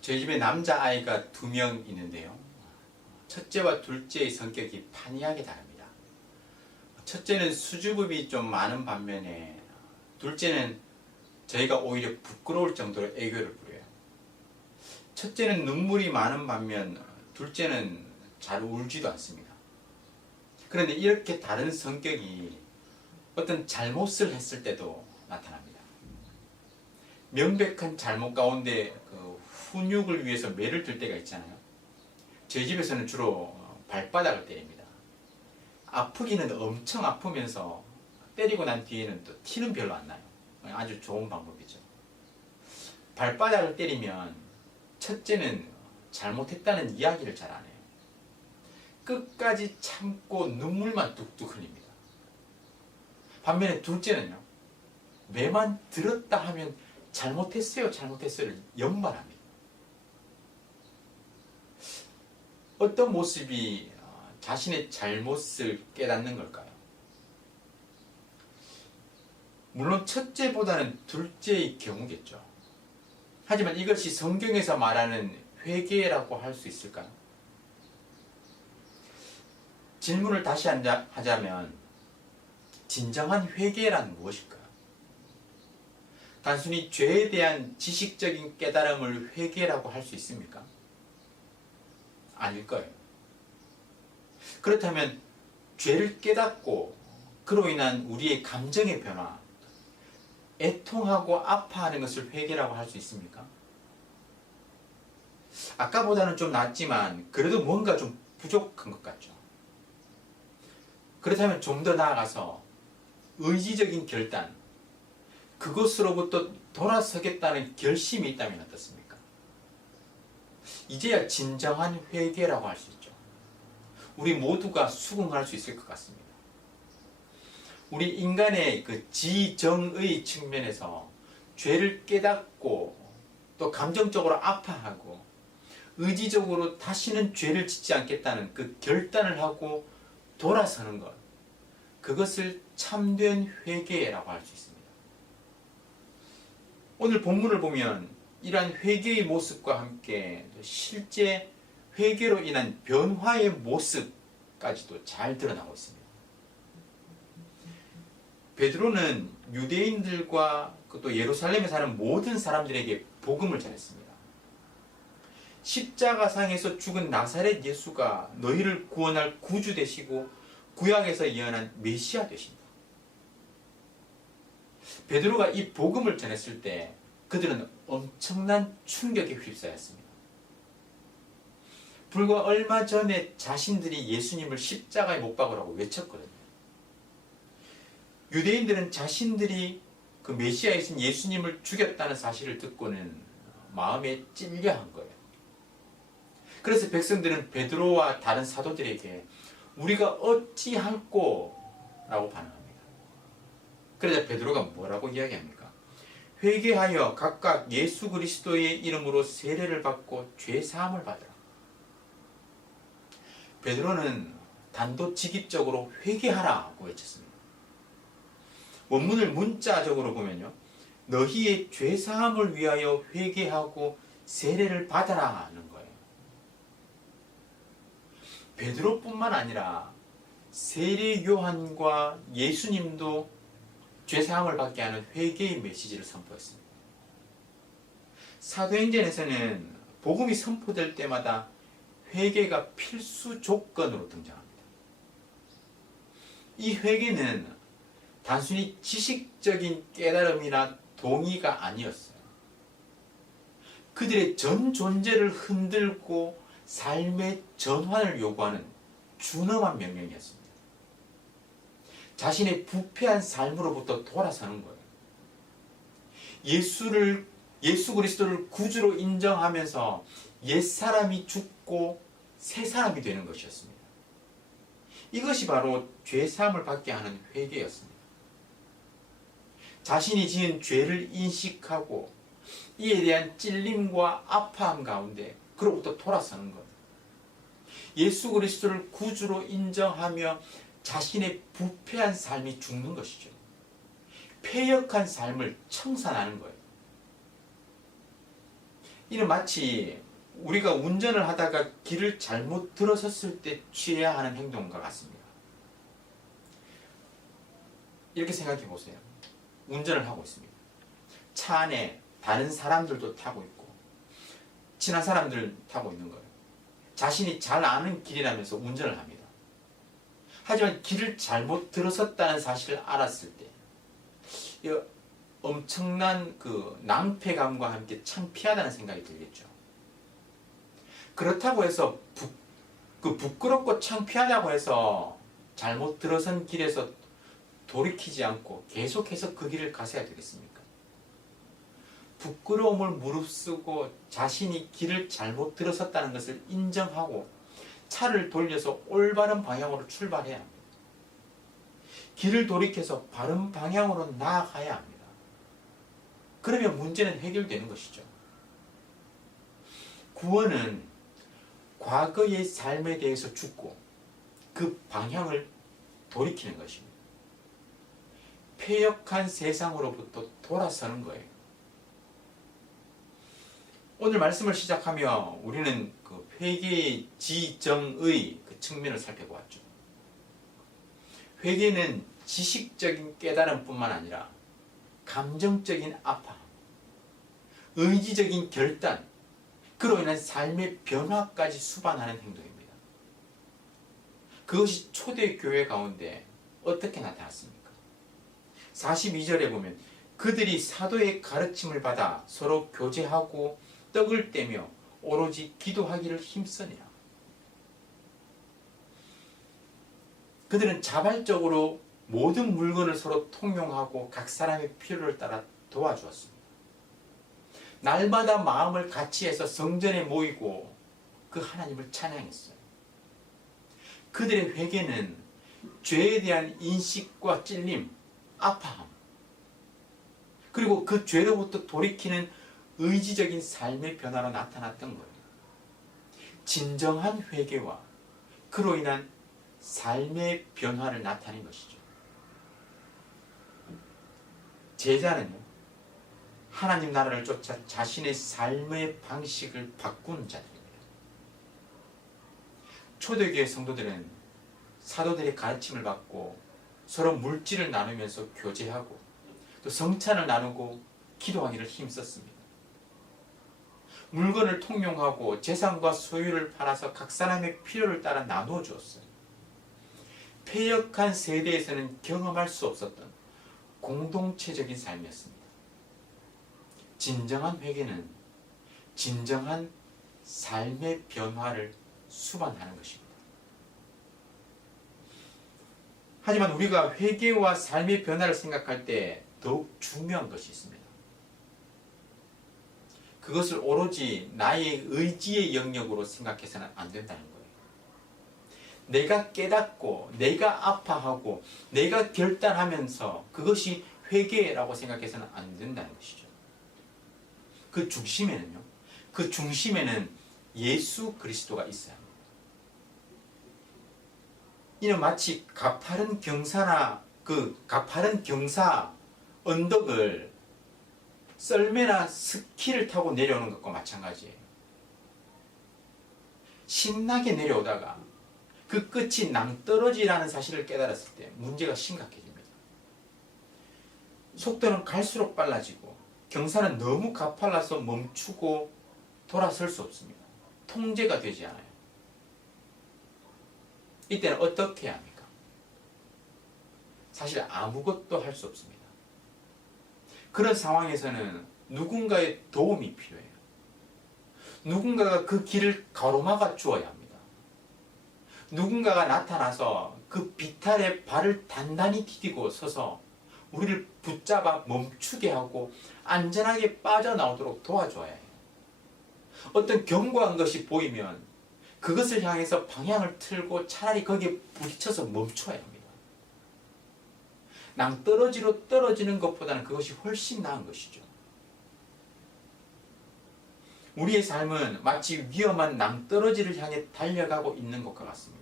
저희 집에 남자아이가 2명 있는데요. 첫째와 둘째의 성격이 판이하게 다릅니다. 첫째는 수줍음이 좀 많은 반면에 둘째는 저희가 오히려 부끄러울 정도로 애교를 부려요. 첫째는 눈물이 많은 반면 둘째는 잘 울지도 않습니다. 그런데 이렇게 다른 성격이 어떤 잘못을 했을 때도 나타납니다. 명백한 잘못 가운데 훈육을 위해서 매를 들 때가 있잖아요. 저희 집에서는 주로 발바닥을 때립니다. 아프기는 엄청 아프면서 때리고 난 뒤에는 또 티는 별로 안 나요. 아주 좋은 방법이죠. 발바닥을 때리면 첫째는 잘못했다는 이야기를 잘 안 해요. 끝까지 참고 눈물만 뚝뚝 흘립니다. 반면에 둘째는요, 매만 들었다 하면 잘못했어요, 잘못했어요를 연말합니다. 어떤 모습이 자신의 잘못을 깨닫는 걸까요? 물론 첫째보다는 둘째의 경우겠죠. 하지만 이것이 성경에서 말하는 회개라고 할 수 있을까요? 질문을 다시 하자면 진정한 회개란 무엇일까요? 단순히 죄에 대한 지식적인 깨달음을 회개라고 할 수 있습니까? 아닐 거예요. 그렇다면 죄를 깨닫고 그로 인한 우리의 감정의 변화, 애통하고 아파하는 것을 회개라고 할 수 있습니까? 아까보다는 좀 낫지만 그래도 뭔가 좀 부족한 것 같죠. 그렇다면 좀 더 나아가서 의지적인 결단, 그것으로부터 돌아서겠다는 결심이 있다면 어떻습니까? 이제야 진정한 회개라고 할 수 있죠. 우리 모두가 수긍할 수 있을 것 같습니다. 우리 인간의 지정의 측면에서 죄를 깨닫고 또 감정적으로 아파하고 의지적으로 다시는 죄를 짓지 않겠다는 그 결단을 하고 돌아서는 것, 그것을 참된 회개라고 할 수 있습니다. 오늘 본문을 보면 이러한 회개의 모습과 함께 실제 회개로 인한 변화의 모습까지도 잘 드러나고 있습니다. 베드로는 유대인들과 또 예루살렘에 사는 모든 사람들에게 복음을 전했습니다. 십자가상에서 죽은 나사렛 예수가 너희를 구원할 구주 되시고 구약에서 예언한 메시아 되신다. 베드로가 이 복음을 전했을 때 그들은 엄청난 충격에 휩싸였습니다. 불과 얼마 전에 자신들이 예수님을 십자가에 못 박으라고 외쳤거든요. 유대인들은 자신들이 그 메시아이신 예수님을 죽였다는 사실을 듣고는 마음에 찔려한 거예요. 그래서 백성들은 베드로와 다른 사도들에게 우리가 어찌할꼬? 라고 반응합니다. 그러자 베드로가 뭐라고 이야기합니까? 회개하여 각각 예수 그리스도의 이름으로 세례를 받고 죄 사함을 받으라. 베드로는 단도직입적으로 회개하라고 외쳤습니다. 원문을 문자적으로 보면요, 너희의 죄 사함을 위하여 회개하고 세례를 받아라 하는 거예요. 베드로뿐만 아니라 세례 요한과 예수님도 죄사함을 받게 하는 회개의 메시지를 선포했습니다. 사도행전에서는 복음이 선포될 때마다 회개가 필수 조건으로 등장합니다. 이 회개는 단순히 지식적인 깨달음이나 동의가 아니었어요. 그들의 전 존재를 흔들고 삶의 전환을 요구하는 준엄한 명령이었습니다. 자신의 부패한 삶으로부터 돌아서는 거예요. 예수 그리스도를 구주로 인정하면서 옛사람이 죽고 새사람이 되는 것이었습니다. 이것이 바로 죄사함을 받게 하는 회개였습니다. 자신이 지은 죄를 인식하고 이에 대한 찔림과 아파함 가운데 그로부터 돌아서는 것. 예수 그리스도를 구주로 인정하며 자신의 부패한 삶이 죽는 것이죠. 패역한 삶을 청산하는 거예요. 이는 마치 우리가 운전을 하다가 길을 잘못 들어섰을 때 취해야 하는 행동과 같습니다. 이렇게 생각해 보세요. 운전을 하고 있습니다. 차 안에 다른 사람들도 타고 있고 친한 사람들 타고 있는 거예요. 자신이 잘 아는 길이라면서 운전을 합니다. 하지만 길을 잘못 들어섰다는 사실을 알았을 때 엄청난 그 낭패감과 함께 창피하다는 생각이 들겠죠. 그렇다고 해서 부끄럽고 창피하다고 해서 잘못 들어선 길에서 돌이키지 않고 계속해서 그 길을 가셔야 되겠습니까? 부끄러움을 무릅쓰고 자신이 길을 잘못 들어섰다는 것을 인정하고 차를 돌려서 올바른 방향으로 출발해야 합니다. 길을 돌이켜서 바른 방향으로 나아가야 합니다. 그러면 문제는 해결되는 것이죠. 구원은 과거의 삶에 대해서 죽고 그 방향을 돌이키는 것입니다. 패역한 세상으로부터 돌아서는 거예요. 오늘 말씀을 시작하며 우리는 그 회개의 지정의 그 측면을 살펴보았죠. 회개는 지식적인 깨달음뿐만 아니라 감정적인 아파, 의지적인 결단, 그로 인한 삶의 변화까지 수반하는 행동입니다. 그것이 초대교회 가운데 어떻게 나타났습니까? 42절에 보면 그들이 사도의 가르침을 받아 서로 교제하고 떡을 떼며 오로지 기도하기를 힘쓰니라. 그들은 자발적으로 모든 물건을 서로 통용하고 각 사람의 필요를 따라 도와주었습니다. 날마다 마음을 같이 해서 성전에 모이고 그 하나님을 찬양했어요. 그들의 회개는 죄에 대한 인식과 찔림, 아파함, 그리고 그 죄로부터 돌이키는 의지적인 삶의 변화로 나타났던 거예요. 진정한 회개와 그로 인한 삶의 변화를 나타낸 것이죠. 제자는요, 하나님 나라를 쫓아 자신의 삶의 방식을 바꾸는 자들입니다. 초대교회 성도들은 사도들의 가르침을 받고 서로 물질을 나누면서 교제하고 또 성찬을 나누고 기도하기를 힘썼습니다. 물건을 통용하고 재산과 소유를 팔아서 각 사람의 필요를 따라 나누어 주었어요. 패역한 세대에서는 경험할 수 없었던 공동체적인 삶이었습니다. 진정한 회개는 진정한 삶의 변화를 수반하는 것입니다. 하지만 우리가 회개와 삶의 변화를 생각할 때 더욱 중요한 것이 있습니다. 그것을 오로지 나의 의지의 영역으로 생각해서는 안 된다는 거예요. 내가 깨닫고 내가 아파하고 내가 결단하면서 그것이 회개라고 생각해서는 안 된다는 것이죠. 그 중심에는 예수 그리스도가 있어야 합니다. 이는 마치 가파른 경사 언덕을 썰매나 스키를 타고 내려오는 것과 마찬가지예요. 신나게 내려오다가 그 끝이 낭떠러지라는 사실을 깨달았을 때 문제가 심각해집니다. 속도는 갈수록 빨라지고 경사는 너무 가팔라서 멈추고 돌아설 수 없습니다. 통제가 되지 않아요. 이때는 어떻게 해야 합니까? 사실 아무것도 할 수 없습니다. 그런 상황에서는 누군가의 도움이 필요해요. 누군가가 그 길을 가로막아 주어야 합니다. 누군가가 나타나서 그 비탈에 발을 단단히 디디고 서서 우리를 붙잡아 멈추게 하고 안전하게 빠져나오도록 도와줘야 해요. 어떤 견고한 것이 보이면 그것을 향해서 방향을 틀고 차라리 거기에 부딪혀서 멈춰야 합니다. 낭떠러지로 떨어지는 것보다는 그것이 훨씬 나은 것이죠. 우리의 삶은 마치 위험한 낭떠러지를 향해 달려가고 있는 것과 같습니다.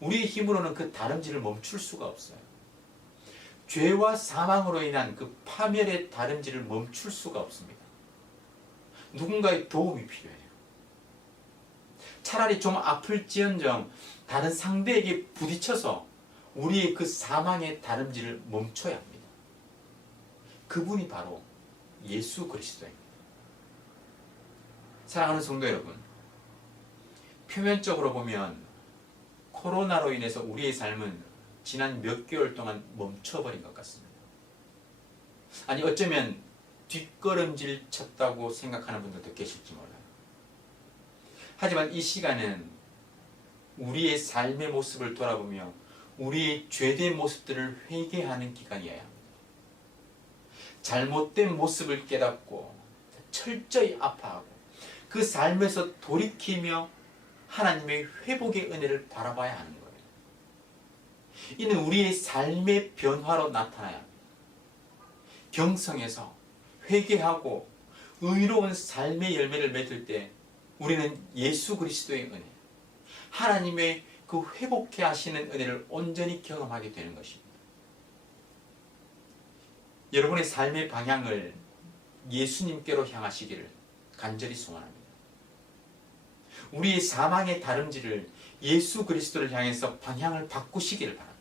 우리의 힘으로는 그 다름질을 멈출 수가 없어요. 죄와 사망으로 인한 그 파멸의 다름질을 멈출 수가 없습니다. 누군가의 도움이 필요해요. 차라리 좀 아플지언정 다른 상대에게 부딪혀서 우리의 그 사망의 다름질을 멈춰야 합니다. 그분이 바로 예수 그리스도입니다. 사랑하는 성도 여러분, 표면적으로 보면 코로나로 인해서 우리의 삶은 지난 몇 개월 동안 멈춰버린 것 같습니다. 아니 어쩌면 뒷걸음질 쳤다고 생각하는 분들도 계실지 몰라요. 하지만 이 시간은 우리의 삶의 모습을 돌아보며 우리의 죄된 모습들을 회개하는 기간이어야 합니다. 잘못된 모습을 깨닫고 철저히 아파하고 그 삶에서 돌이키며 하나님의 회복의 은혜를 바라봐야 하는 거예요. 이는 우리의 삶의 변화로 나타나야 합니다. 경성에서 회개하고 의로운 삶의 열매를 맺을 때 우리는 예수 그리스도의 은혜, 하나님의 그 회복해 하시는 은혜를 온전히 경험하게 되는 것입니다. 여러분의 삶의 방향을 예수님께로 향하시기를 간절히 소원합니다. 우리의 사망의 다름질을 예수 그리스도를 향해서 방향을 바꾸시기를 바랍니다.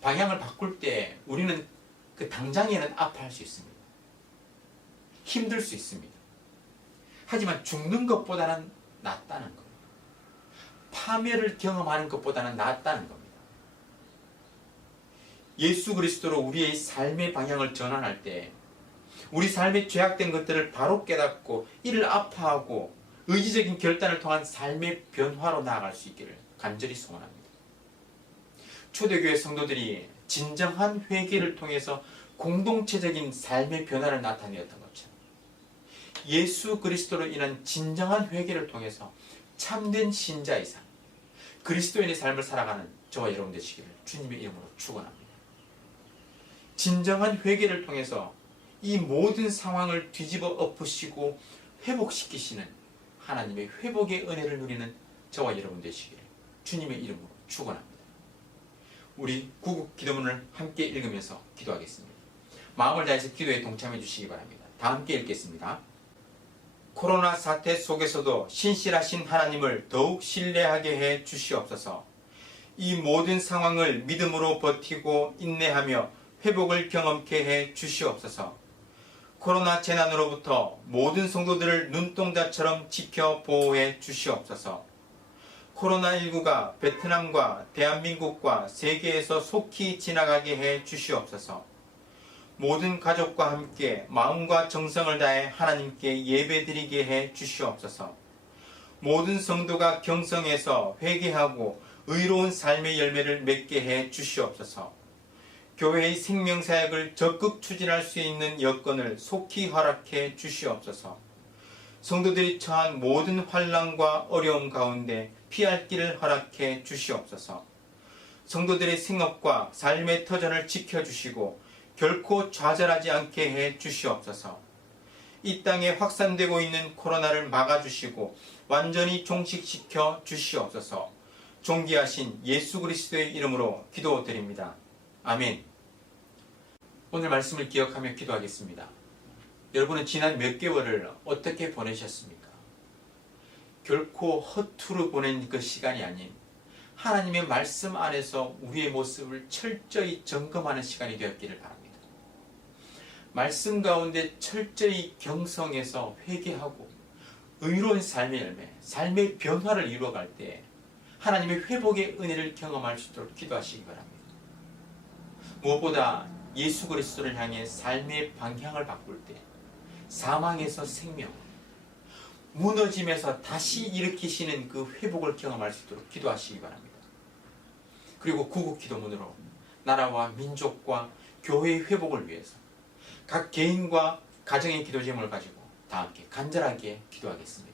방향을 바꿀 때 우리는 그 당장에는 아파할 수 있습니다. 힘들 수 있습니다. 하지만 죽는 것보다는 낫다는 겁니다. 파멸을 경험하는 것보다는 낫다는 겁니다. 예수 그리스도로 우리의 삶의 방향을 전환할 때 우리 삶에 죄악된 것들을 바로 깨닫고 이를 아파하고 의지적인 결단을 통한 삶의 변화로 나아갈 수 있기를 간절히 소원합니다. 초대교회 성도들이 진정한 회개를 통해서 공동체적인 삶의 변화를 나타내었던 것처럼 예수 그리스도로 인한 진정한 회개를 통해서 참된 신자의 삶, 그리스도인의 삶을 살아가는 저와 여러분 되시기를 주님의 이름으로 축원합니다. 진정한 회개를 통해서 이 모든 상황을 뒤집어 엎으시고 회복시키시는 하나님의 회복의 은혜를 누리는 저와 여러분 되시기를 주님의 이름으로 축원합니다. 우리 구국 기도문을 함께 읽으면서 기도하겠습니다. 마음을 다해서 기도에 동참해 주시기 바랍니다. 다 함께 읽겠습니다. 코로나 사태 속에서도 신실하신 하나님을 더욱 신뢰하게 해 주시옵소서. 이 모든 상황을 믿음으로 버티고 인내하며 회복을 경험케 해 주시옵소서. 코로나 재난으로부터 모든 성도들을 눈동자처럼 지켜 보호해 주시옵소서. 코로나19가 베트남과 대한민국과 세계에서 속히 지나가게 해 주시옵소서. 모든 가족과 함께 마음과 정성을 다해 하나님께 예배드리게 해 주시옵소서. 모든 성도가 경성에서 회개하고 의로운 삶의 열매를 맺게 해 주시옵소서. 교회의 생명사역을 적극 추진할 수 있는 여건을 속히 허락해 주시옵소서. 성도들이 처한 모든 환난과 어려움 가운데 피할 길을 허락해 주시옵소서. 성도들의 생업과 삶의 터전을 지켜주시고 결코 좌절하지 않게 해 주시옵소서. 이 땅에 확산되고 있는 코로나를 막아주시고 완전히 종식시켜 주시옵소서. 존귀하신 예수 그리스도의 이름으로 기도드립니다. 아멘. 오늘 말씀을 기억하며 기도하겠습니다. 여러분은 지난 몇 개월을 어떻게 보내셨습니까? 결코 허투루 보낸 그 시간이 아닌 하나님의 말씀 안에서 우리의 모습을 철저히 점검하는 시간이 되었기를 바랍니다. 말씀 가운데 철저히 경성해서 회개하고 의로운 삶의 열매, 삶의 변화를 이루어갈 때 하나님의 회복의 은혜를 경험할 수 있도록 기도하시기 바랍니다. 무엇보다 예수 그리스도를 향해 삶의 방향을 바꿀 때 사망에서 생명, 무너짐에서 다시 일으키시는 그 회복을 경험할 수 있도록 기도하시기 바랍니다. 그리고 구국 기도문으로 나라와 민족과 교회의 회복을 위해서 각 개인과 가정의 기도 제목을 가지고 다 함께 간절하게 기도하겠습니다.